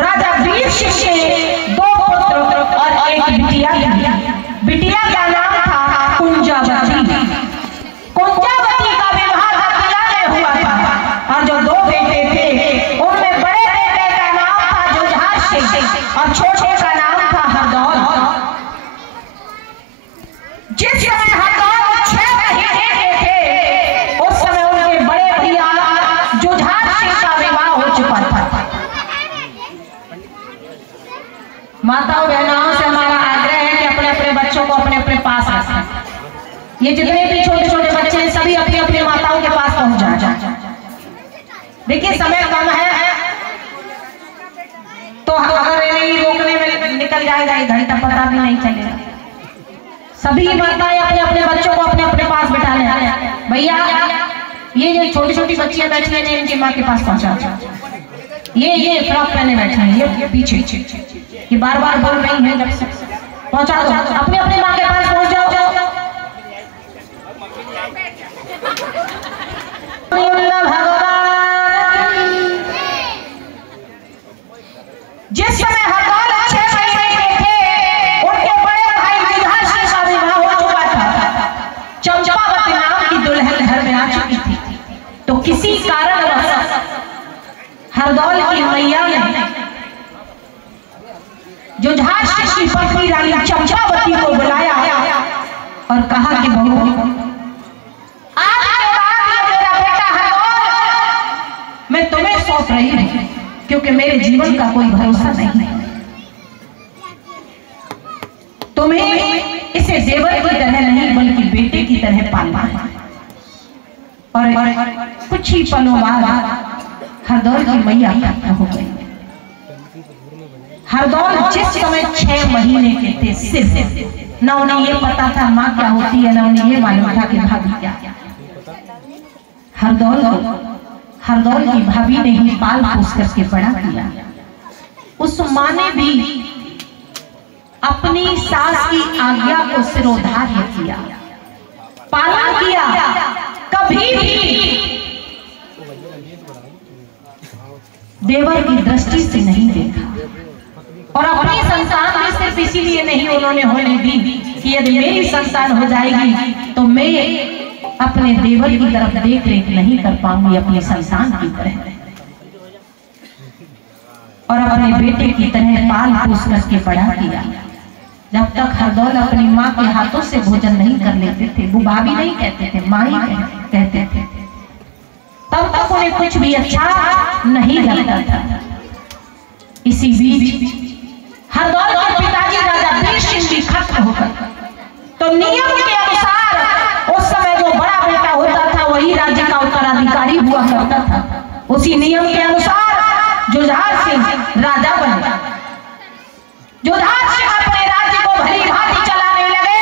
राजा वीर सिंह के 2 पुत्र और एक बिटिया थी। बिटिया का नाम था कुंजावती। कुंजावती का विवाह किला में हुआ था और जो 2 बेटे थे उनमें बड़े बेटे का नाम था जुझार सिंह और छोटे का नाम था हरदौल। जिस समय हरदौल 6 महीने के थे उस समय उनके बड़े भैया जुझार सिंह का विवाह हो चुका था। माताओं बहनों से हमारा आग्रह है कि अपने अपने बच्चों को अपने अपने पास रखें। ये जितने भी छोटे छोटे बच्चे हैं सभी अपनी अपनी माताओं के पास पहुंच जाए। देखिए समय कम है तो अगर इन्हें रोकने में निकल जाएगा 1 घंटा पता भी नहीं चलेगा। सभी माताएं अपने अपने बच्चों को अपने अपने पास बिठा लें। भैया ये जो छोटी छोटी बच्चियां बैठी हैं इनकी माँ के पास पहुंचा। ये फ्रॉक पहने बैठे हैं, ये पीछे ये बार बार बोल रही है जब से पहुंचा दो। अपने अपने माँ के पास पहुंच जाओ। जिस समय हरदौल 6 महीने के थे उनके बड़े भाई जुझार सिंह का विवाह हो चुका था। चंपावती नाम की दुल्हन घर में आ चुकी थी। तो किसी कारणवश हरदौल की मैया ने जुझार सिंह की पत्नी रानी चंपावती को बुलाया और कहा कि बहू आज के बाद ये मेरा बेटा हरदौल मैं तुम्हें सौंप रही हूं क्योंकि मेरे जीवन का कोई भरोसा नहीं है। तुम्हें इसे देवर की तरह नहीं बल्कि बेटे की तरह पालना है। और कुछ ही पलों बाद हरदौल की मैया हो गई। हरदौल जिस समय 6 महीने के थे सिर्फ न उन्हें ये पता था माँ क्या होती है, न उन्हें ये मालूम था कि भाभी क्या। हरदौल की भाभी ने ही पाल पोस करके बड़ा किया। उस माँ ने भी अपनी सास की आज्ञा को सिरोधार्य किया, पालन किया, कभी भी देवर की दृष्टि से नहीं देखा। और अपनी संतान में सिर्फ इसीलिए नहीं उन्होंने होने दी कि यदि मेरी संतान हो जाएगी तो मैं अपने देवर की तरफ देख रेख नहीं कर पाऊंगी अपनी संतान की तरह। और अपने बेटे की तरह पाल पोस करके बड़ा किया। जब तक हरदौल अपनी माँ के हाथों से भोजन नहीं कर लेते थे, वो भाभी नहीं कहते थे, माँ ही कहते थे, तब तक उन्हें कुछ भी अच्छा नहीं लगता था। इसी बीच हरदौल के पिताजी राजा वीर सिंह भी खत्म हो गए। तो नियम के अनुसार उस समय जो बड़ा बेटा होता था वही राज्य का उत्तराधिकारी हुआ करता था। उसी नियम के अनुसार जुझार सिंह राजा बने। जुझार सिंह अपने राज्य को भली भांति चलाने लगे।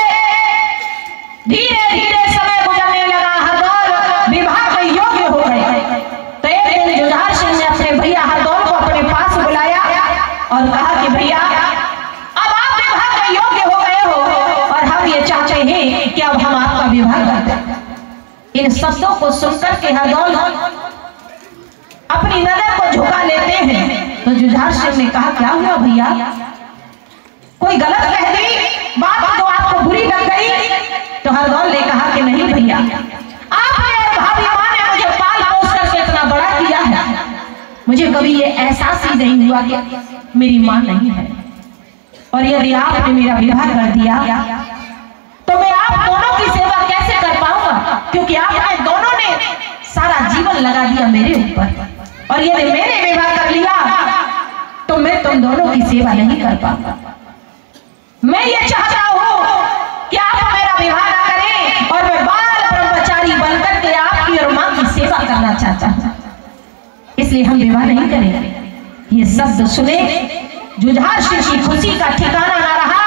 धीरे धीरे समय गुजरने लगा। हरदौल विवाह के योग्य हो गए। तो एक दिन जुझार सिंह ने अपने भैया हरदौल को अपने पास बुलाया और कहा कि भैया अब आप विवाह के योग्य हो गए हो और हम ये चाहते हैं कि अब हम आपका विवाह कर दें। इन शब्दों को सुनकर के हरदौल अपनी नजर को झुका लेते हैं। तो जुझार सिंह ने कहा क्या हुआ भैया, कोई गलत कह दी बात जो आपको बुरी लग गई? तो हरदौल ने कहा कि नहीं भैया, आपने और भाभी माँ ने मुझे पाल पोस करके इतना बड़ा किया है, मुझे कभी ये एहसास ही नहीं हुआ कि मेरी माँ नहीं है। और यदि आपने मेरा विवाह कर दिया तो मैं आप दोनों की सेवा कैसे कर पाऊंगा, क्योंकि आपने दोनों ने सारा जीवन लगा दिया मेरे ऊपर। और यदि मैंने विवाह कर लिया तो मैं तुम दोनों की सेवा नहीं कर पाऊंगा। मैं ये चाहता हूं कि आप मेरा विवाह ना करें और मैं बाल ब्रह्मचारी बनकर के आपकी और मां की सेवा करना चाहता हूं, इसलिए हम विवाह नहीं करेंगे। ये शब्द सुने जुझार सिंह की खुशी का ठिकाना ना रहा।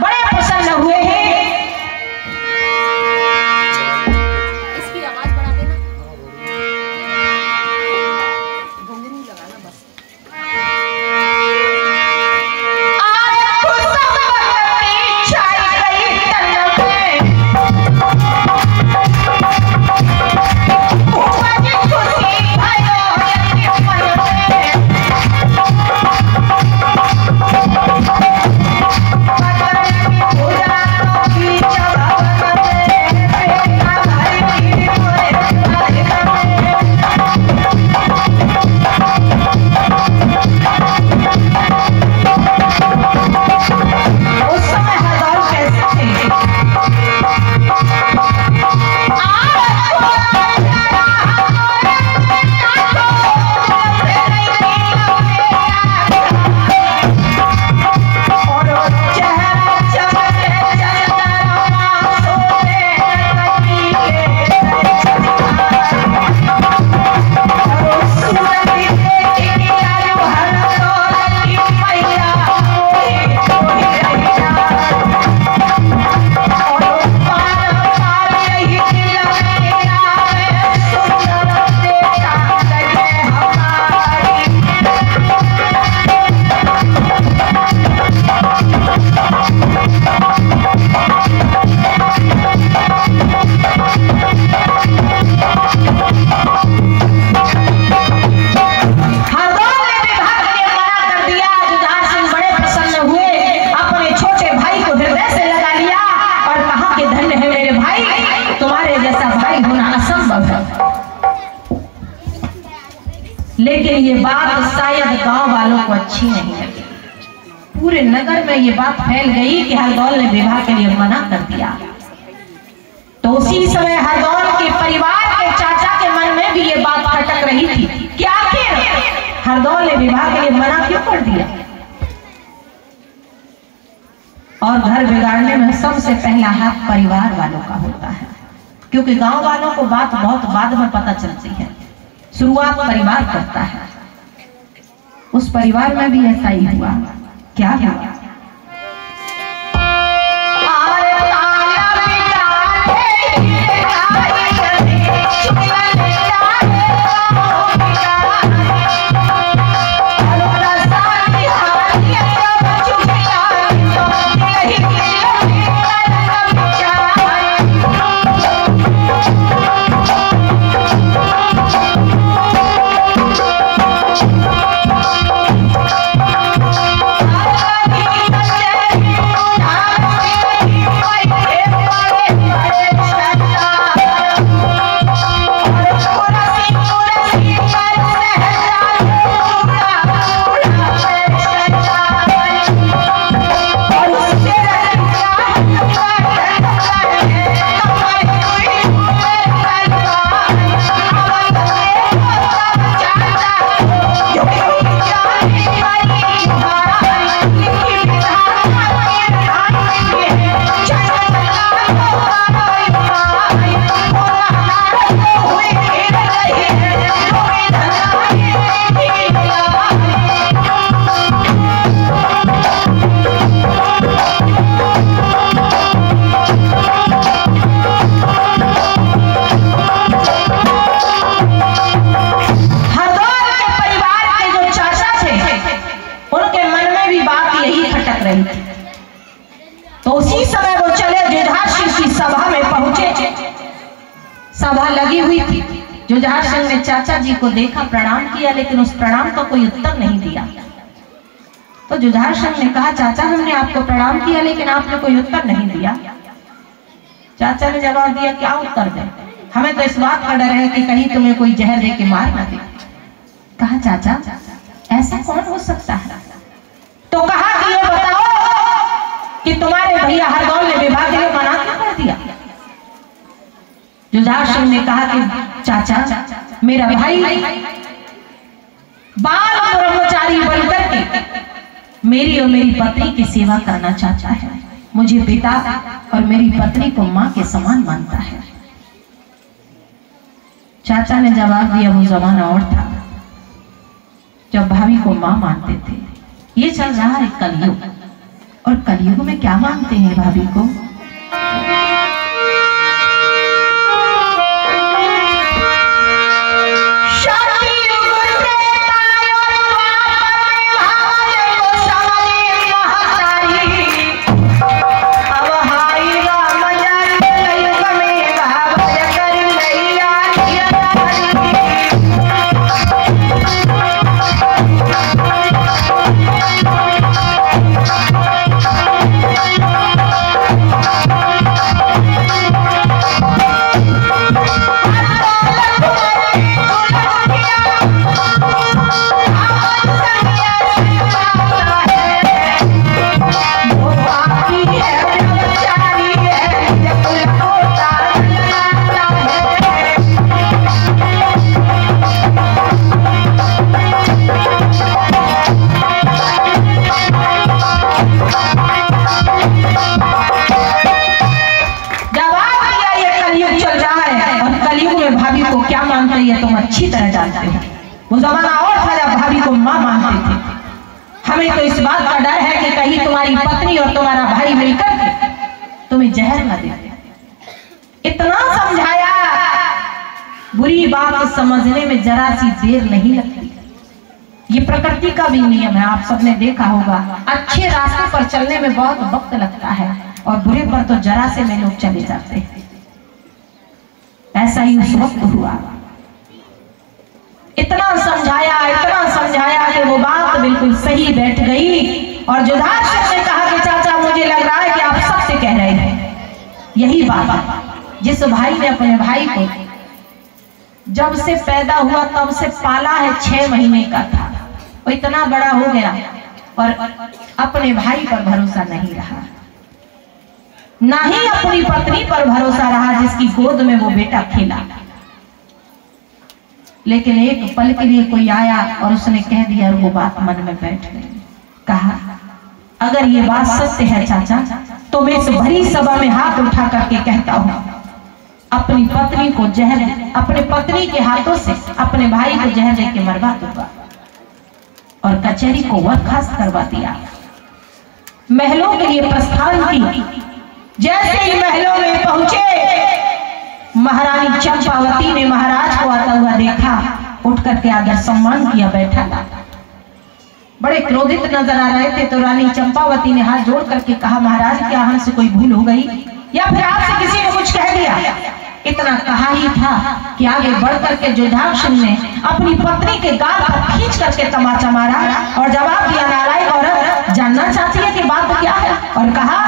बड़े प्रसन्न हुए हैं। इसकी आवाज बढ़ा देना, घुंघरू लगाना बस। लेकिन ये बात शायद गांव वालों को अच्छी नहीं लगी। पूरे नगर में ये बात फैल गई कि हरदौल ने विवाह के लिए मना कर दिया। तो उसी समय हरदौल के परिवार के चाचा के मन में भी ये बात खटक रही थी कि आखिर हरदौल ने विवाह के लिए मना क्यों कर दिया। और घर बिगाड़ने में सबसे पहला हाथ परिवार वालों का होता है, क्योंकि गांव वालों को बात बहुत बाद में पता चलती है, शुरुआत परिवार करता है। उस परिवार में भी ऐसा ही हुआ। क्या हुआ? तो उसी समय वो चले जुझार सिंह की सभा में पहुंचे। सभा लगी हुई थी। जुझार सिंह ने चाचा जी को देखा, प्रणाम किया, लेकिन उस प्रणाम का कोई उत्तर नहीं दिया। तो जुझार सिंह ने कहा, चाचा हमने आपको प्रणाम किया लेकिन आपने कोई उत्तर नहीं दिया। चाचा ने जवाब दिया, क्या उत्तर दें, हमें तो इस बात का डर है कि कहीं तुम्हें कोई जहर दे के मार ना दे। कहा, चाचा ऐसा कौन हो सकता है? तो कहा कि ये बताओ कि तुम्हारे भैया हरदौल ने विवाह के लिए मना क्यों कर दिया? जुझार सिंह ने कहा कि चाचा मेरा भाई बाल ब्रह्मचारी बनकर के मेरी और मेरी पत्नी की सेवा करना चाहता है। मुझे पिता और मेरी पत्नी को मां के समान मानता है। चाचा ने जवाब दिया, वो जमाना और था जब भाभी को मां मानते थे। ये चल रहा है कलयुग, और कलयुग में क्या मानते हैं भाभी को? अच्छी तरह जानते हैं। वो जमाना और था जब भाभी को मां मानते थे। हमें तो इस बात का डर है कि कहीं तुम्हारी पत्नी और तुम्हारा भाई मिलकर के तुम्हें जहर न दे। इतना समझाया, बुरी बात समझने में जरा सी देर नहीं लगती। ये प्रकृति का भी नियम है, आप सबने देखा होगा। अच्छे रास्ते पर चलने में बहुत वक्त लगता है और बुरे पर तो जरा से में लोग चले जाते हैं। ऐसा ही उस वक्त हुआ। इतना समझाया कि वो बात बिल्कुल सही बैठ गई। और जुझार सिंह ने कहा कि चाचा मुझे लग रहा है कि आप सबसे कह रहे हैं यही बात है। जिस भाई ने अपने भाई को जब से पैदा हुआ तब से पाला है, 6 महीने का था, वो इतना बड़ा हो गया और अपने भाई पर भरोसा नहीं रहा, ना ही अपनी पत्नी पर भरोसा रहा जिसकी गोद में वो बेटा खेला। लेकिन एक पल के लिए कोई आया और उसने कह दिया और वो बात मन में बैठ गई। कहा, अगर ये बात सत्य है चाचा, तो मैं इस भरी सभा में हाथ उठा करके कहता हूं, अपनी पत्नी को जहर, अपने पत्नी के हाथों से अपने भाई को जहर देके मरवा दूंगा। और कचहरी को बर्खास्त करवा दिया। महलों के लिए प्रस्थान की। जैसे ही महलों में पहुंचे, महारानी चंपावती ने महाराज को आता हुआ देखा, उठ करके आदर सम्मान किया, बैठा ला। बड़े क्रोधित नजर आ रहे थे, तो रानी चंपावती ने हाथ जोड़ करके कहा, महाराज क्या हमसे कोई भूल हो गई या फिर आपसे किसी ने कुछ कह दिया? इतना कहा ही था कि आगे बढ़ करके जोधाक्ष ने अपनी पत्नी के गाल पर खींच करके तमाचा मारा और जवाब दिया, नालायक औरत, जानना चाहती है कि बात क्या है? और कहा,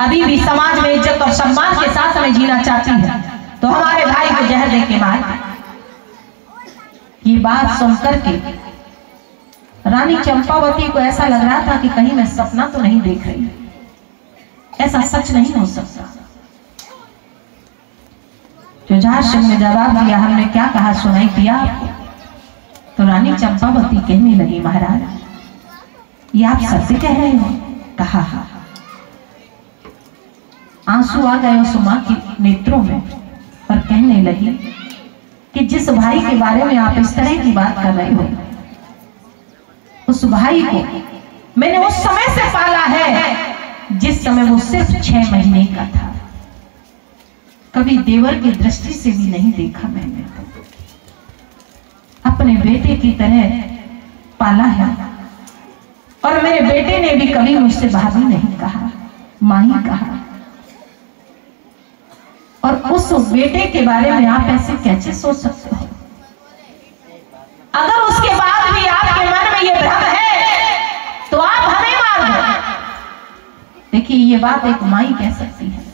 अभी भी समाज में इज्जत और सम्मान के साथ हमें जीना चाहती है, तो हमारे भाई को जहर दे के मार। ये बात सुनकर के रानी चंपावती को ऐसा लग रहा था कि कहीं मैं सपना तो नहीं देख रही, ऐसा सच नहीं हो सकता। जुझार सिंह ने जवाब दिया, हमने क्या कहा सुनाई दिया आपको? तो रानी चंपावती कहने लगी, महाराज ये आप सत्य कह रहे हो? कहा हाँ। आंसू आ गए उस मां के नेत्रों में और कहने लगी कि जिस भाई के बारे में आप इस तरह की बात कर रहे हो, उस भाई को मैंने उस समय से पाला है जिस समय वो सिर्फ 6 महीने का था। कभी देवर की दृष्टि से भी नहीं देखा मैंने, अपने बेटे की तरह पाला है। और मेरे बेटे ने भी कभी मुझसे भाभी नहीं कहा, मां ही कहा। और उस बेटे के बारे में आप ऐसे कैसे सोच सकते हो? अगर उसके बाद भी आपके मन में ये भ्रम है तो आप हमें मार दो। देखिए ये बात एक मां ही कह सकती है।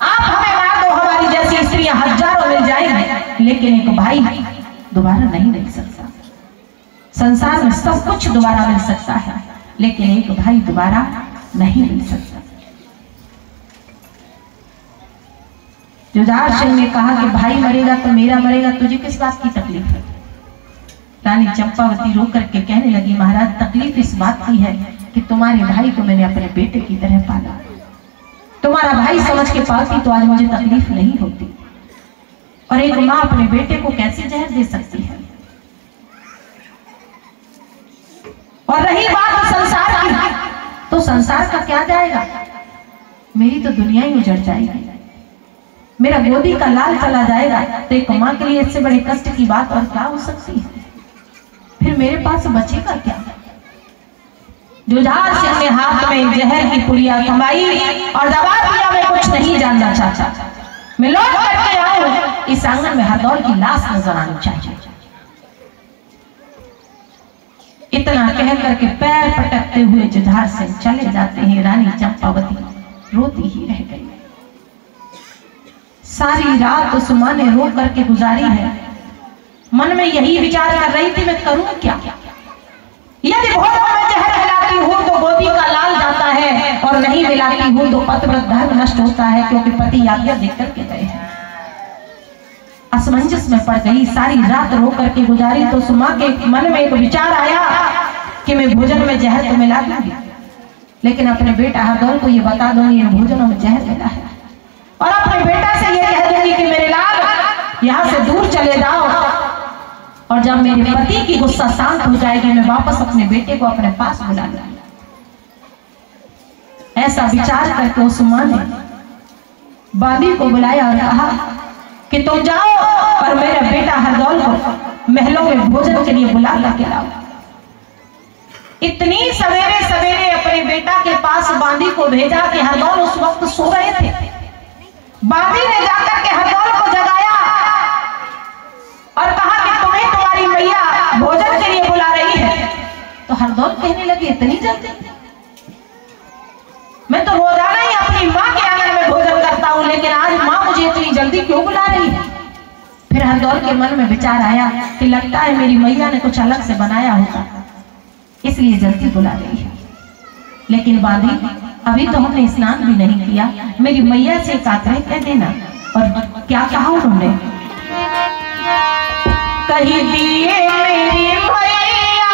आप हमें मार दो, हमारी जैसी स्त्रियां हजारों मिल जाएंगी, लेकिन एक भाई दोबारा नहीं मिल सकता। संसार में सब कुछ दोबारा मिल सकता है, लेकिन एक भाई दोबारा नहीं मिल सकता। जुझार सिंह ने कहा कि भाई मरेगा तो मेरा मरेगा, तुझे किस बात की तकलीफ है? रानी चंपावती रो करके कहने लगी, महाराज तकलीफ इस बात की है कि तुम्हारे भाई को मैंने अपने बेटे की तरह पाला। तुम्हारा भाई समझ के पालती तो आज मुझे तकलीफ नहीं होती। और एक मां अपने बेटे को कैसे जहर दे सकती है? और रही बात संसार की, तो संसार का क्या जाएगा? मेरी तो दुनिया ही उजड़ जाएगी, मेरा गोदी का लाल चला जाएगा। तो एक मां के लिए इससे बड़े कष्ट की बात और क्या हो सकती है? फिर मेरे पास बचेगा क्या? जुझार सिंह ने हाथ में जहर की पुड़िया थमाई और जवाब दिया, मैं कुछ नहीं जानना चाहता, मैं लौट करके आऊं, इस आंगन में हरदौल की लाश नजर आनी चाहिए। इतना कह करके पैर पटकते हुए जुझार से चले जाते हैं। रानी चंपावती रोती ही रह गई। सारी रात उस मां ने रो करके गुजारी है। मन में यही विचार कर रही थी, मैं करूं क्या? यदि भोजन में जहर मिलाती हूं तो गोदी का लाल जाता है, और नहीं मिलाती हूं तो पतिव्रत धर्म नष्ट होता है, क्योंकि पति आज्ञा देख करके गए हैं। असमंजस में पड़ गई, सारी रात रो करके गुजारी। तो सुमा के मन में एक विचार आया कि मैं भोजन में जहर तो मिला दूंगी, लेकिन अपने बेटा हरदौल को ये बता दूंगी भोजन में जहर मिला है, और अपने बेटा से ये कह दूंगी कि मेरे लाल यहाँ से दूर चले जाओ, और जब मेरे पति की गुस्सा शांत हो जाएगी मैं वापस अपने बेटे को अपने पास बुला लूंगी। ऐसा विचार करके उस मां ने बादी को बुलाया और कहा कि तुम जाओ और मेरे बेटा हरदौल को महलों में भोजन के लिए बुला करके लाओ। इतनी सवेरे सवेरे अपने बेटा के पास बांदी को भेजा कि हरदौल उस वक्त सो रहे थे। बांदी ने जाकर के हरदौल को जगाया और कहा कि तुम्हें तुम्हारी मैया भोजन के लिए बुला रही है। तो हरदौल कहने लगी, इतनी जल्दी? मैं तो रोजाना ही अपनी माँ के आंगन में भोजन करता हूँ, लेकिन आज माँ मुझे इतनी जल्दी क्यों बुला रही है? फिर हरदौल के मन में विचार आया कि लगता है मेरी मैया ने कुछ अलग से बनाया होगा, इसलिए जल्दी बुला रही है। लेकिन बांदी, अभी तो हमने स्नान भी नहीं किया, मेरी मैया से एक आग्रह कह देना। और क्या कहा उन्होंने? कही दिए मेरी मैया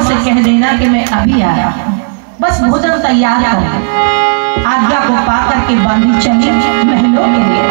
से कह देना कि मैं अभी आया हूं, बस भोजन तैयार कर। आज्ञा को पाकर के बांदी चली महलों के लिए।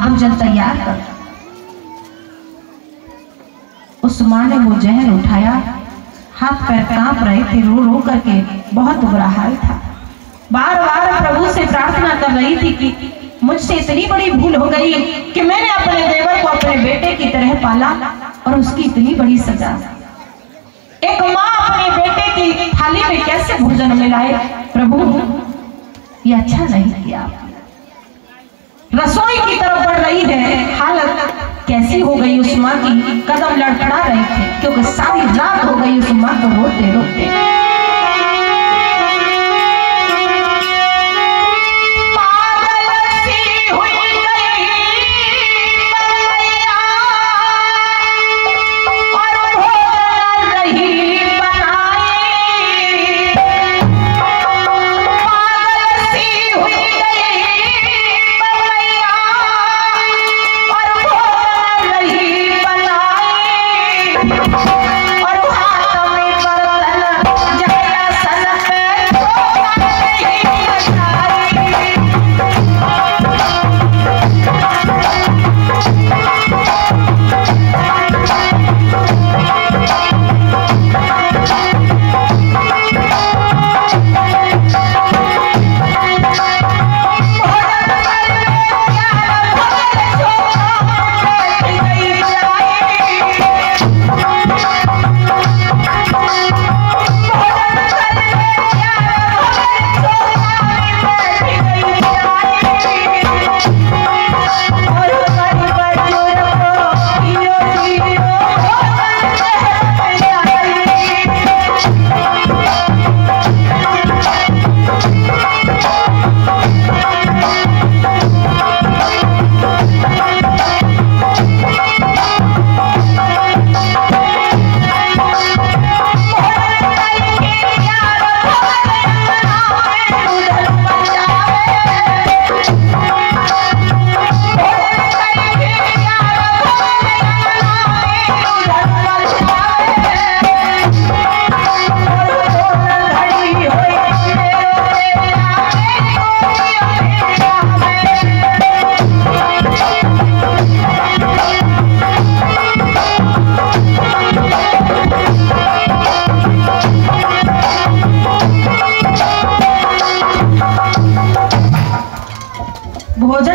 भोजन तैयार कर। उस मां ने वो जहर उठाया, हाथ पैर कांप रहे थे, रो रो करके बहुत बुरा हाल था। बार बार प्रभु से प्रार्थना कर रही थी कि मुझसे इतनी बड़ी भूल हो गई कि मैंने अपने देवर को अपने बेटे की तरह पाला, और उसकी इतनी बड़ी सजा। एक माँ अपने बेटे की थाली में कैसे भोजन मिलाए? प्रभु, ये अच्छा नहीं किया। रसोई की तरफ बढ़ रही है, हालत कैसी हो गई उस माँ की, कदम लड़खड़ा रहे थे, क्योंकि सारी रात हो गई उस माँ को रोते रोते।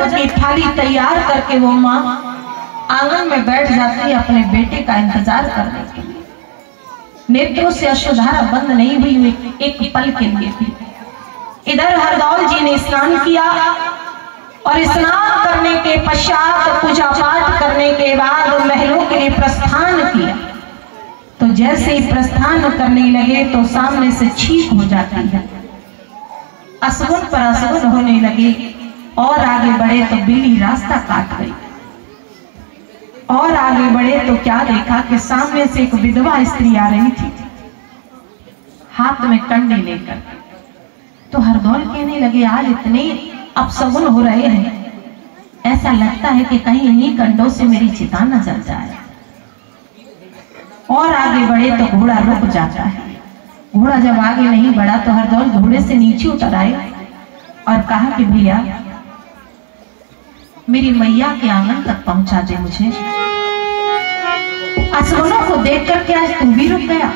भोजन की थाली तैयार करके वो माँ आंगन में बैठ जाती है अपने बेटे का इंतजार करने के लिए। नेत्रों से अश्रुधारा बंद नहीं हुई एक पल के लिए भी। इधर हरदौल जी ने स्नान किया और स्नान करने के पश्चात पूजा पाठ करने के बाद महलों के लिए प्रस्थान किया। तो जैसे ही प्रस्थान करने लगे तो सामने से छींक हो जाती है, असगुन पर असगुन होने लगे। और आगे बढ़े तो बिल्ली रास्ता काट गई। और आगे बढ़े तो क्या देखा कि सामने से एक विधवा स्त्री आ रही थी हाथ में कंडे लेकर। तो हरदौल कहने लगे आज इतने अपशगुन हो रहे हैं, ऐसा लगता है कि कहीं इन्हीं कंडों से मेरी चिता न जल जाए। और आगे बढ़े तो घोड़ा रुक जाता है। घोड़ा जब आगे नहीं बढ़ा तो हरदौल घोड़े से नीचे उतर आए और कहा कि भैया मेरी मैया के आंगन तक पहुंचा दे मुझे। असगुनों को देखकर क्या आज तू भी रुक गया?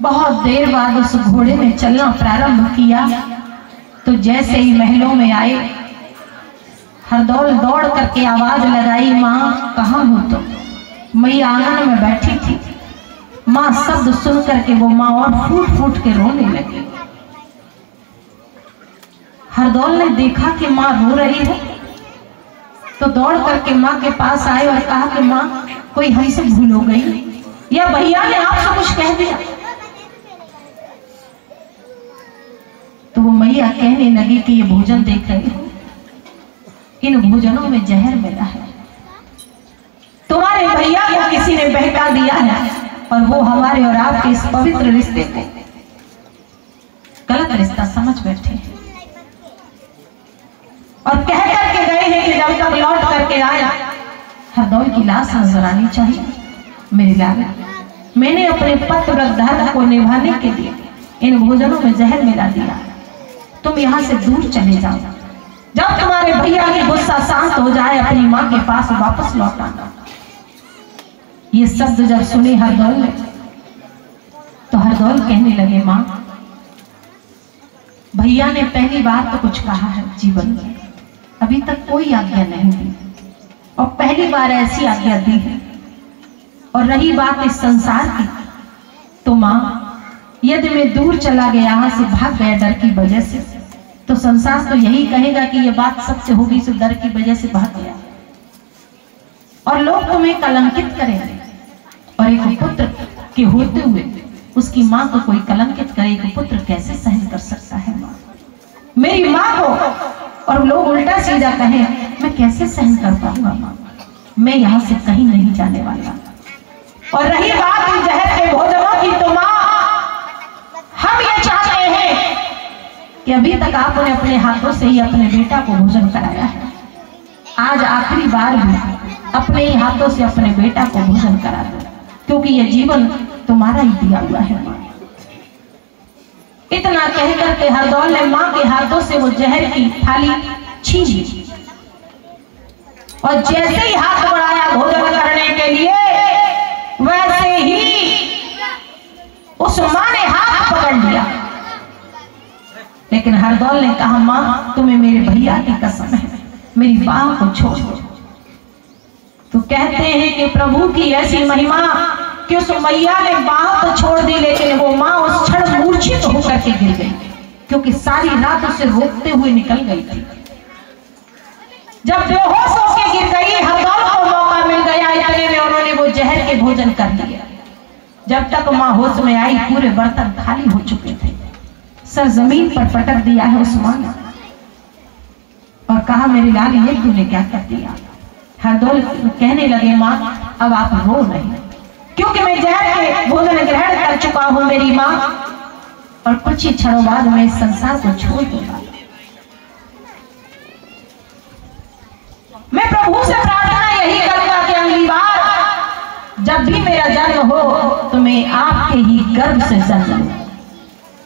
बहुत देर बाद उस घोड़े ने चलना प्रारंभ किया। तो जैसे ही महलों में आए हरदौल दौड़ करके आवाज लगाई, माँ कहाँ हो तुम? मैया आंगन में बैठी थी। माँ शब्द सुन करके वो माँ और फूट फूट के रोने लगी। हरदौल ने देखा कि माँ रो रही है तो दौड़ करके माँ के पास आए और कहा कि माँ कोई हमसे भूल हो गई या भैया ने आपसे कुछ कह दिया? तो वो मैया कहने लगी कि ये भोजन देख रही हो, इन भोजनों में जहर मिला है। तुम्हारे भैया को किसी ने बहका दिया है और वो हमारे और आपके इस पवित्र रिश्ते को गलत रिश्ता समझ बैठे और कह करके गए हैं कि जब तक लौट करके आया हरदौल की लाश नजर आनी चाहिए। मेरी लाल, मैंने अपने पत्र धर्म को निभाने के लिए इन भोजनों में जहर मिला दिया। तुम यहाँ से दूर चले जाओ। जब तुम्हारे भैया की गुस्सा शांत हो जाए अपनी माँ के पास वापस लौट आना। ये शब्द जब सुने हरदौल ने तो हरदौल कहने लगे, माँ भैया ने पहली बार तो कुछ कहा है जीवन में, अभी तक कोई आज्ञा नहीं दी और पहली बार ऐसी आज्ञा दी है। और रही बात इस संसार की, तो माँ यदि मैं दूर चला गया, यहाँ से भाग गया डर की वजह से, तो संसार तो यही कहेगा कि ये बात सच होगी, तो डर की वजह से भाग गया और लोग तुम्हें कलंकित करेंगे। और एक पुत्र के होते हुए उसकी माँ को कोई कलंकित करे, एक पुत्र कैसे सहन कर सकता है? माँ मेरी माँ को और लोग उल्टा सीधा कहे, मैं कैसे सहन कर पाऊंगा? माँ मैं यहाँ से कहीं नहीं जाने वाला। और रही बात जहर के भोजनों की, तो माँ हम ये चाहते हैं कि अभी तक आपने अपने हाथों से ही अपने बेटा को भोजन कराया है, आज आखिरी बार भी अपने ही हाथों से अपने बेटा को भोजन करा दो, क्योंकि ये जीवन तुम्हारा ही दिया हुआ है। माँ इतना कहकर के हरदौल ने माँ के हाथों से वो जहर की थाली छीन ली और जैसे ही हाथ बढ़ाया भोजन करने के लिए, वैसे ही उस माँ ने हाथ पकड़ लिया, लेकिन हरदौल ने कहा माँ तुम्हें मेरे भैया की कसम है, मेरी बाह को छोड़ दो। तो कहते हैं कि प्रभु की ऐसी महिमा कि उस मैया ने बाह तो छोड़ दी, लेकिन वो माँ उस क्षण मूर्छित होकर के गिर गई, क्योंकि सारी रात उसे रोकते हुए निकल गई थी। जब बेहोश होकर गिर गई, हरदौल को मौका मिल गया, इतने में उन्होंने वो जहर के भोजन कर दिया। जब तक माँ होश में आई पूरे बर्तन खाली हो चुके थे। सर जमीन पर पटक दिया है उस माँ ने और कहा मेरे लाल ये तूने क्या कर दिया। हरदौल कहने लगे माँ अब आप रो नहीं, क्योंकि मैं जहर के भोजन ग्रहण कर चुका हूं मेरी माँ, और कुछ ही क्षणों बाद मैं इस संसार को छोड़ दूंगा। मैं प्रभु से प्रार्थना यही करूंगा कि अगली बार जब भी मेरा जन्म हो तो मैं आपके ही गर्भ से जन्म लूं,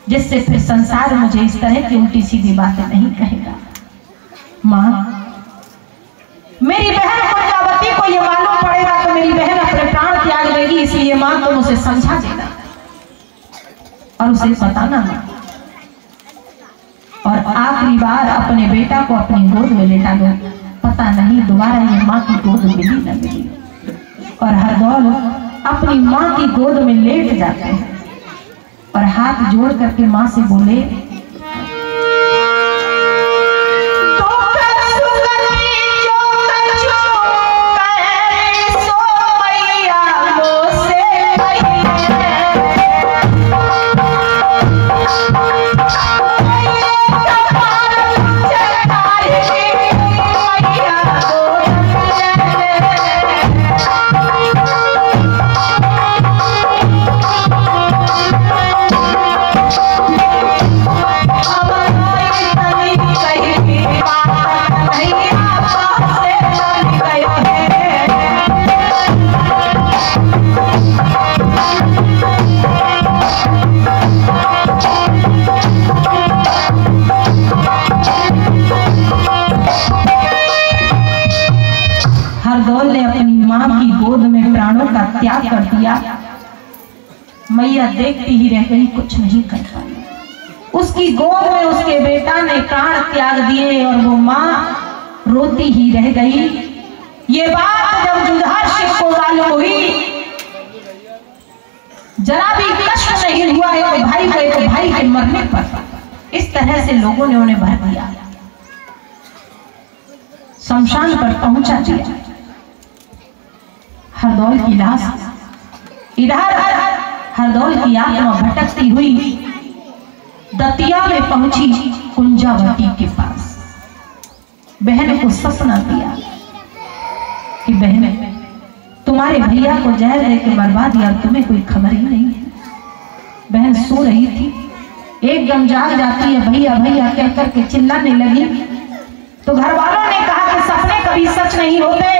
जिससे फिर संसार मुझे इस तरह की उल्टी सीधी बातें नहीं कहेगा। माँ मेरी बहन कुंजावती को ये मालूम पड़ेगा तो मेरी बहन अपने प्राण त्याग देगी, इसलिए माँ तुम उसे समझा देना और उसे बताना माँ, और आखिरी बार अपने बेटा को अपनी गोद में लेटा दो, पता नहीं दोबारा ये माँ की गोद मिली न मिली। और हरदौल अपनी माँ की गोद में लेट जाते हैं और हाथ जोड़ करके माँ से बोले त्याग कर दिया। मैया देखती ही रह गई, कुछ नहीं कर पाई। उसकी गोद में उसके बेटा ने प्राण त्याग दिए और वो माँ रोती ही रह गई। ये बात जब युधिष्ठिर को मालूम हुई, जरा भी कष्ट नहीं हुआ एक भाई को एक भाई के मरने पर। इस तरह से लोगों ने उन्हें भर दिया, शमशान पर पहुंचा दिया। हरदौल की लाश इधर, हरदौल की आत्मा भटकती हुई दतिया में पहुंची कुंजावती के पास। बहन को सपना दिया कि बहन तुम्हारे भैया को जहर देकर मरवा दिया, तुम्हें कोई खबर ही नहीं है। बहन सो रही थी, एकदम जाग जाती है, भैया भैया कह करके चिल्लाने लगी। तो घर वालों ने कहा कि सपने कभी सच नहीं होते।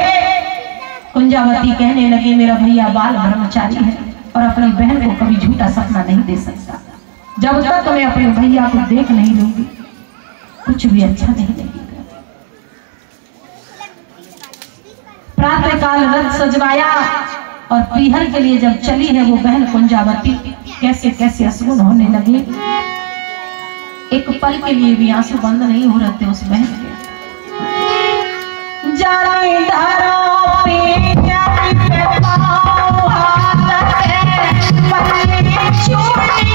कुंजावती कहने लगी मेरा भैया बाल ब्रह्मचारी है और अपनी बहन को कभी झूठा सपना नहीं दे सकता। जब तक मैं अपने भैया को देख नहीं लूंगी कुछ भी अच्छा नहीं लगेगा। प्रातः काल रथ सजवाया और पीहर के लिए जब चली है वो बहन कुंजावती, कैसे कैसे अश्रु होने लगे। एक पल के लिए भी आंसू बंद नहीं हो रहे थे उस बहन के। जाने धारा पे पे पाओ हाथ है पत्नी छोड़ी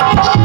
और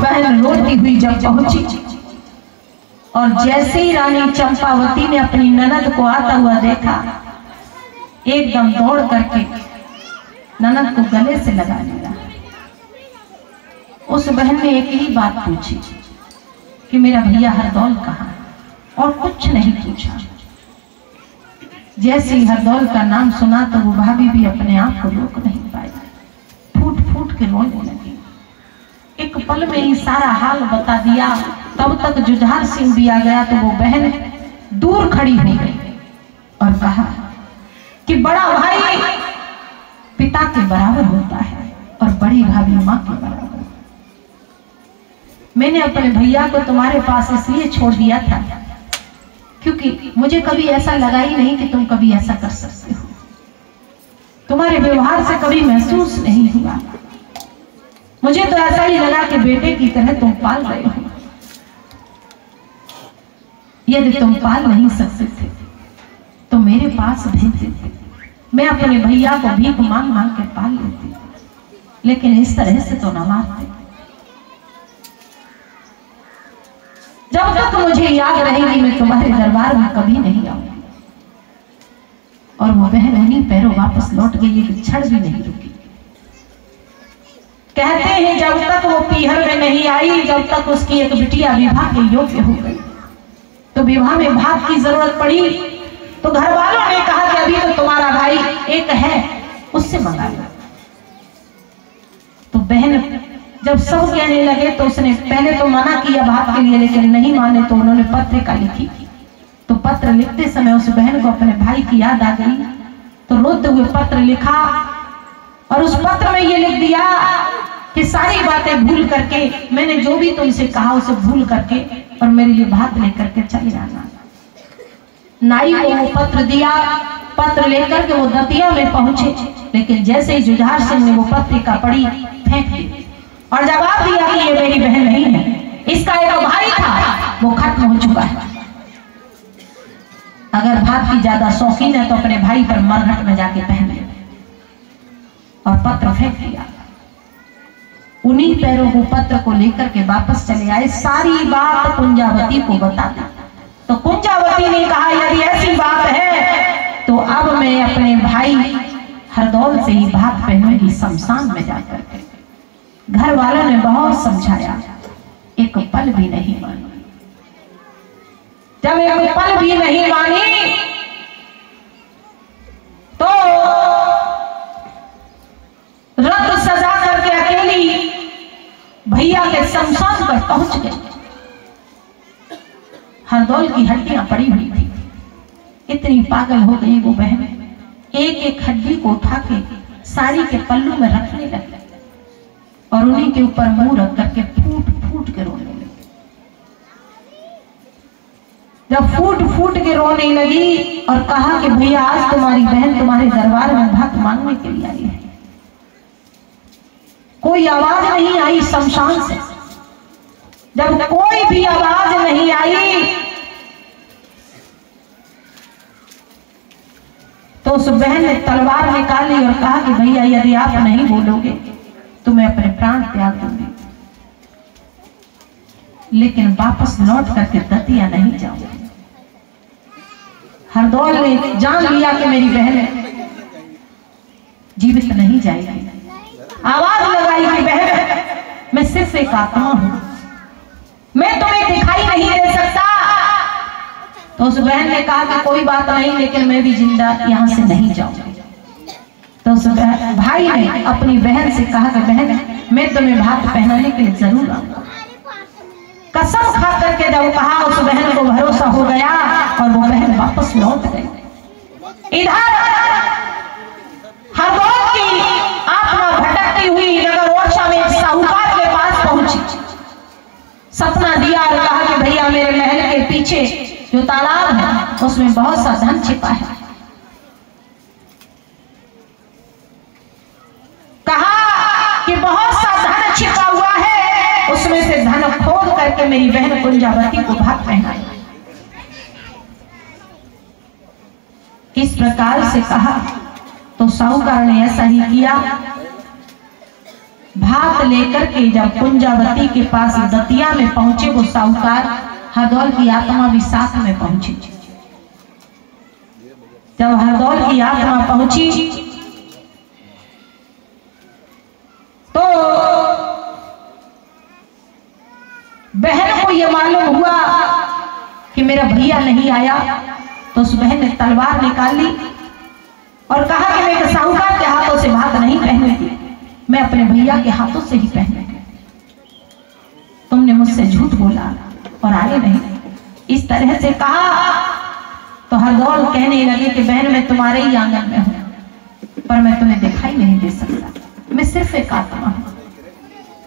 बहन रोती हुई जब पहुंची और जैसे ही रानी चंपावती ने अपनी ननद को आता हुआ देखा, एकदम दौड़ करके ननद को गले से लगा लिया। उस बहन ने एक ही बात पूछी कि मेरा भैया हरदौल कहाँ, और कुछ नहीं पूछा। जैसे ही हरदौल का नाम सुना तो वो भाभी भी अपने आप को रोक नहीं पाई, फूट फूट के रोने लगी। एक पल में ही सारा हाल बता दिया। तब तक जुझार सिंह भी आ गया तो वो बहन दूर खड़ी हो गई और कहा कि बड़ा भाई पिता के बराबर होता है और बड़ी भाभी माँ के बराबर। मैंने अपने भैया को तुम्हारे पास इसलिए छोड़ दिया था क्योंकि मुझे कभी ऐसा लगा ही नहीं कि तुम कभी ऐसा कर सकते हो। तुम्हारे व्यवहार से कभी महसूस नहीं हुआ। मुझे तो ऐसा ही लगा कि बेटे की तरह तुम पाल रहे हो। यदि तुम पाल नहीं सकते थे तो मेरे पास भेज देते, मैं अपने भैया को भीख मांग मांग के पाल लेती, लेकिन इस तरह से तो न मारते। जब तक मुझे याद रहेगी मैं तुम्हारे दरबार में कभी नहीं आऊंगी। और वो बहन उन्हीं पैरों वापस लौट गई, एक क्षण भी नहीं रुकी। कहते हैं जब तक वो पीहर में नहीं आई, जब तक उसकी एक बिटिया विवाह के योग्य हो गई, तो विवाह में भाग की जरूरत पड़ी तो घर वालों ने कहा कि अभी तो तुम्हारा भाई एक है, उससे मंगा लो। तो बहन जब सब कहने लगे तो उसने पहले तो मना किया भाग के लिए, लेकिन नहीं माने तो उन्होंने पत्रिका लिखी। तो पत्र लिखते समय उस बहन को अपने भाई की याद आ गई, तो रोते हुए पत्र लिखा और उस पत्र में ये लिख दिया कि सारी बातें भूल करके, मैंने जो भी तुमसे कहा उसे भूल करके और मेरे लिए भात लेकर के चले आना। नाई को वो पत्र दिया, पत्र लेकर के वो दतिया में पहुंचे, लेकिन जैसे ही जुझार सिंह ने वो पत्रिका पढ़ी फेंक दी और जवाब दिया कि ये मेरी बहन नहीं है, इसका एक भाई था, वो खत्म हो चुका है। अगर भात की ज्यादा शौकीन है तो अपने भाई पर मरघट में जाके पहन ले। और पत्र फेंक दिया। उन्हीं पैरों को पत्र को लेकर के वापस चले आए, सारी बात कुंजावती को बता दी। तो कुंजावती ने कहा यदि ऐसी बात है तो अब मैं अपने भाई हरदौल से ही भाग पहनूंगी शमशान में जाकर के। घर वालों ने बहुत समझाया, एक पल भी नहीं मानी। जब एक पल भी नहीं मानी तो रथ सजा करके अकेली भैया के शमशान पर पहुंच गई। हरदौल की हड्डियां पड़ी हुई थी, इतनी पागल हो गई वो बहन, एक एक हड्डी को उठा के साड़ी के पल्लू में रखने लगी और उन्हीं के ऊपर मुंह रख करके फूट फूट के रोने लगी। जब फूट फूट के रोने लगी और कहा कि भैया आज तुम्हारी बहन तुम्हारे दरबार में भात मांगने के लिए आई है। कोई आवाज नहीं आई शमशान से। जब कोई भी आवाज नहीं आई तो उस बहन ने तलवार निकाली और कहा कि भैया यदि आप नहीं बोलोगे तो मैं अपने प्राण त्याग दूंगी, लेकिन वापस लौट करके दतिया नहीं जाऊंगी। हरदौल ने जान लिया कि मेरी बहन जीवित नहीं जाएगी। आवाज लगाई कि बहन मैं सिर्फ एक आत्मा हूं, मैं तुम्हें दिखाई नहीं दे सकता। तो उस बहन ने कहा कि कोई बात नहीं, लेकिन मैं भी जिंदा यहां से नहीं जाऊंगी। तो उस भाई ने अपनी बहन से कहा कि बहन मैं तुम्हें भात पहनाने के लिए जरूर आऊंगा। कसम खा करके जब कहा उस बहन को भरोसा हो गया और वो बहन वापस लौट गई। इधर हरदौल की आत्मा भटकती हुई नगर ओरछा में साहूकार के पास पहुंची। सपना दिया और कहा कि भैया मेरे महल के पीछे जो तालाब है उसमें बहुत सा धन छिपा है। कहा कि बहुत सा धन छिपा हुआ है, उसमें से धन खोद करके मेरी बहन कुंजावती को भाग पहनाई। किस प्रकार से कहा तो साहूकार ने ऐसा ही किया। भात लेकर के जब कुंजावती के पास दतिया में पहुंचे वो साहूकार, हरदौल की आत्मा भी साथ में पहुंची। जब हरदौल की आत्मा पहुंची तो बहन को यह मालूम हुआ कि मेरा भैया नहीं आया, तो उस बहन ने तलवार निकाल ली और कहा कि मैं साहूकार के हाथों से भात नहीं पहनूंगी, मैं अपने भैया के हाथों से ही पहनूंगी। तुमने मुझसे झूठ बोला और आए नहीं, इस तरह से कहा। तो हरदौल कहने लगे कि बहन मैं तुम्हारे ही आंगन में हूं, पर मैं तुम्हें दिखाई नहीं दे सकता, मैं सिर्फ एक आत्मा हूं।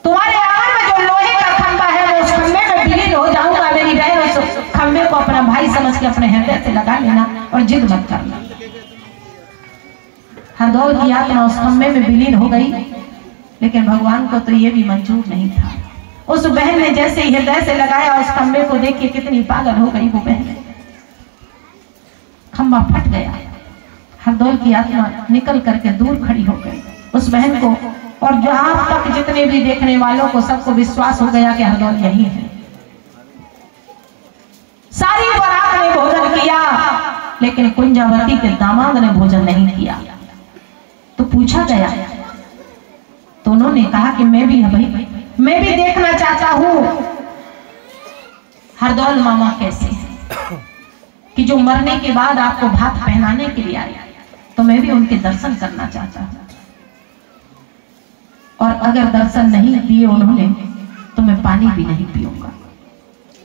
तुम्हारे आंगन में जो लोहे का खंबा है वो उस खंबे में विलीन हो जाऊंगा। मेरी बहन उस खंबे को अपना भाई समझ के अपने हृदय से लगा लेना और जिद मत करना। हरदौल की आत्मा उस खंबे में विलीन हो गई, लेकिन भगवान को तो ये भी मंजूर नहीं था। उस बहन ने जैसे ही हृदय से लगाया, उस खंबे को देखिए कितनी पागल हो गई वो बहन, खंबा फट गया। हरदौल की आत्मा निकल करके दूर खड़ी हो गई उस बहन को, और जहां तक जितने भी देखने वालों को सबको विश्वास हो गया कि हरदौल यही है। सारी बारात ने भोजन किया, लेकिन कुंजावती के दामाद ने भोजन नहीं किया। तो पूछा गया, तो उन्होंने कहा कि मैं भी देखना चाहता हूं हरदौल मामा कैसे है, कि जो मरने के बाद आपको भात पहनाने के लिए आए, तो मैं भी उनके दर्शन करना चाहता हूं। और अगर दर्शन नहीं दिए उन्होंने तो मैं पानी भी नहीं पीऊंगा।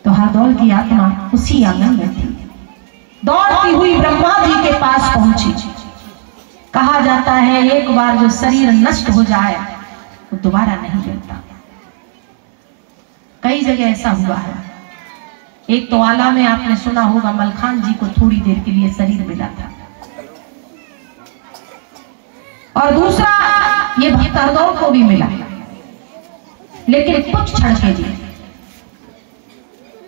तो हरदौल की आत्मा उसी आंगन में थी, दौड़ती हुई ब्रह्मा जी के पास पहुंची। कहा जाता है एक बार जो शरीर नष्ट हो जाए वो दोबारा नहीं मिलता। कई जगह ऐसा हुआ है। एक तो आला में आपने सुना होगा मलखान जी को थोड़ी देर के लिए शरीर मिला था, और दूसरा ये भक्त हरदौल को भी मिला, लेकिन कुछ क्षण के लिए।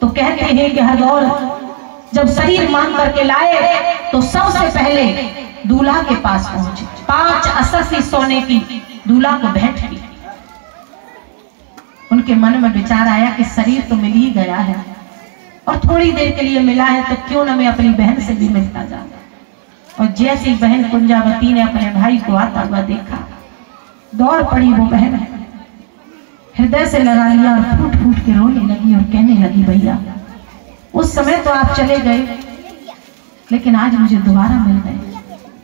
तो कहते हैं कि हरदौल जब शरीर मांग करके लाए तो सबसे पहले दूल्हा के पास पहुंचे, 5 अससी सोने की दूल्हा को भेंट की। उनके मन में विचार आया कि शरीर तो मिल ही गया है और थोड़ी देर के लिए मिला है, तो क्यों ना मैं अपनी बहन से भी मिलता जाऊं। और जैसी बहन कुंजावती ने अपने भाई को आता हुआ देखा, दौड़ पड़ी वो बहन, हृदय से लगा लिया और फूट फूट के रोने लगी और कहने लगी, भैया उस समय तो आप चले गए, लेकिन आज मुझे दोबारा मिल गए,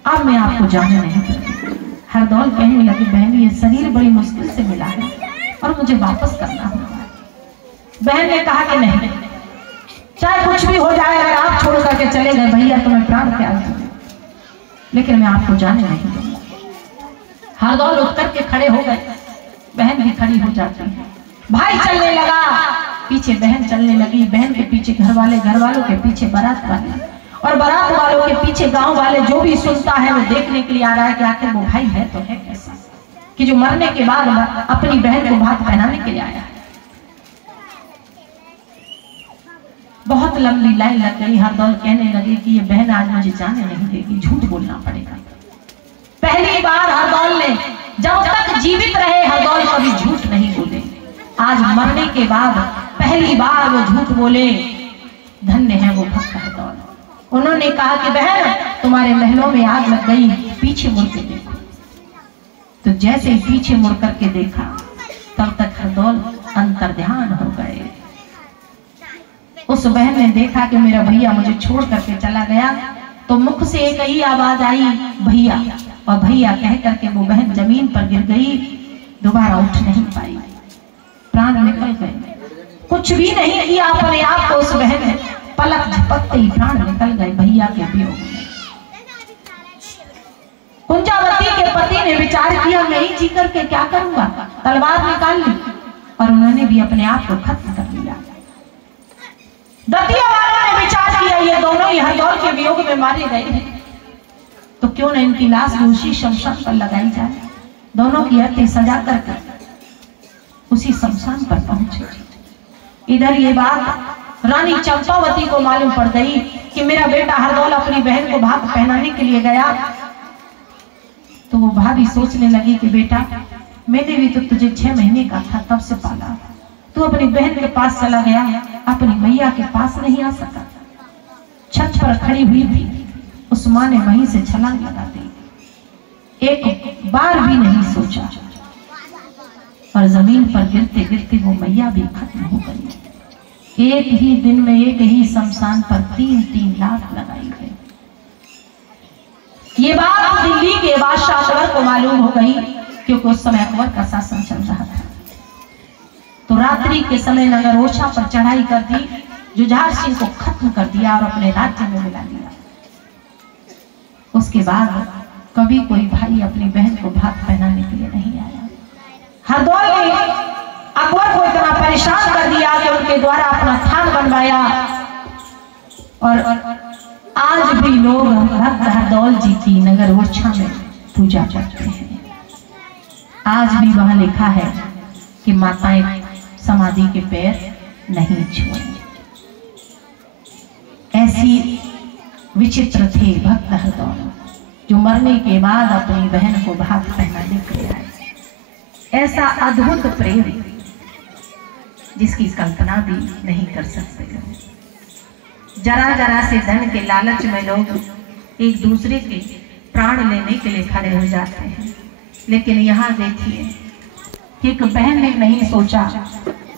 अब मैं आपको जाने नहीं दूंगी। हरदौल कहने लगी, बहन ये शरीर बड़ी मुश्किल से मिला है और मुझे वापस करना होगा। बहन ने कहा कि नहीं, चाहे कुछ भी हो जाए, अगर आप छोड़ करके चले गए भैया तो मैं प्राण त्याग दूंगी, लेकिन मैं आपको जाने नहीं दूंगा। हरदौल उठ करके खड़े हो गए, बहन भी खड़ी हो जाती है। भाई चलने लगा, पीछे बहन चलने लगी, बहन के पीछे घर वाले, घर वालों के पीछे बारात वाले, और बारात वालों के पीछे गांव वाले। जो भी सुनता है वो देखने के लिए आ रहा है कि आखिर वो भाई है तो है कैसा, कि जो मरने के बाद अपनी बहन को भात पहनाने के लिए आया है। बहुत लंबी लाइन लग गई। हरदौल कहने लगे कि ये बहन आज मुझे जाने नहीं देगी, झूठ बोलना पड़ेगा। पहली बार हरदौल ने, जब तक जीवित रहे हरदौल कभी झूठ नहीं बोले, आज मरने के बाद पहली बार वो झूठ बोले। धन्य है वो भक्त हरदौल। उन्होंने कहा कि बहन तुम्हारे महलों में आग लग गई, पीछे मुड़ के देखो। तो जैसे ही पीछे मुड़ करके देखा, तब तक हरदौल अंतर्ध्यान हो गए। उस बहन ने देखा कि मेरा भैया मुझे छोड़ करके चला गया, तो मुख से एक ही आवाज आई, भैया। और भैया कह करके वो बहन जमीन पर गिर गई, दोबारा उठ नहीं पाई, प्राण निकल गए। कुछ भी नहीं किया अपने आप को उस बहन ने, पलक झपकते ही प्राण निकल गए भैया के वियोग में। कुंजावती के पति ने विचार किया, मैं ही जी करके क्या करूंगा, तलवार निकाल ली और उन्होंने भी अपने आप को खत्म कर लिया। दतिया वालों ने विचार किया, ये दोनों ही हरदौल के वियोग में मारे गए हैं, तो क्यों न इनकी लाश उसी शमशान पर लगाई जाए। दोनों की अर्थी सजा करके उसी शमशान पर पहुंचे। इधर ये बात रानी चंपावती को मालूम पड़ गई कि मेरा बेटा हरदौल अपनी बहन को भाग पहनाने के लिए गया, तो वो भाभी सोचने लगी कि बेटा मैंने भी तो तुझे 6 महीने का था तब से पाला, तू अपनी बहन के पास चला गया, अपनी मैया के पास नहीं आ सका। छत पर खड़ी हुई थी, उस माँ ने वहीं से छलांग लगा दी, एक बार भी नहीं सोचा, और जमीन पर गिरते गिरते वो मैया भी खत्म हो गई। एक ही दिन में एक ही शमशान पर 3-3 लाख लगाई गई। ये बात दिल्ली के बादशाह अकबर को मालूम हो गई, क्योंकि उस समय अकबर का शासन चल रहा था। तो रात्रि के समय नगर ओछा पर चढ़ाई कर दी, जुझार सिंह को खत्म कर दिया और अपने राज्य में मिला लिया। उसके बाद कभी कोई भाई अपनी बहन को भाग पहनाने के लिए नहीं आया। हरदौल ने अकबर को इतना परेशान कर दिया कि उनके द्वारा अपना थान बनवाया, और आज भी लोग भक्त हरदौल जी की नगर ओछा में पूजा करते हैं। आज भी वहां लिखा है कि माताएं समाधि के पैर नहीं छुएंगे। ऐसी विचित्र थे भक्त हरदौल, जो मरने के बाद अपनी बहन को भाग पहनाने के लिए आए। ऐसा अद्भुत प्रेम जिसकी कल्पना भी नहीं कर सकते। जरा जरा से धन के लालच में लोग एक दूसरे के प्राण लेने के लिए खड़े हो जाते हैं, लेकिन यहाँ देखिए कि एक बहन ने नहीं सोचा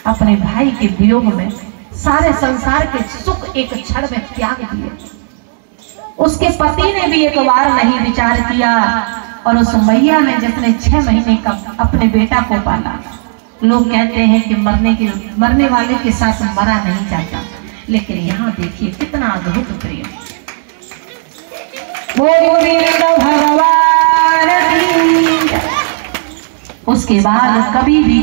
अपने भाई के वियोग में सारे संसार के सुख एक क्षण में त्याग दिए। उसके पति ने भी एक बार नहीं विचार किया, और उस मैया ने जिसने 6 महीने का अपने बेटा को पाला। लोग कहते हैं कि मरने वाले के साथ मरा नहीं जाता, लेकिन यहाँ देखिए कितना अद्भुत प्रेम। भगवान उसके बाद कभी भी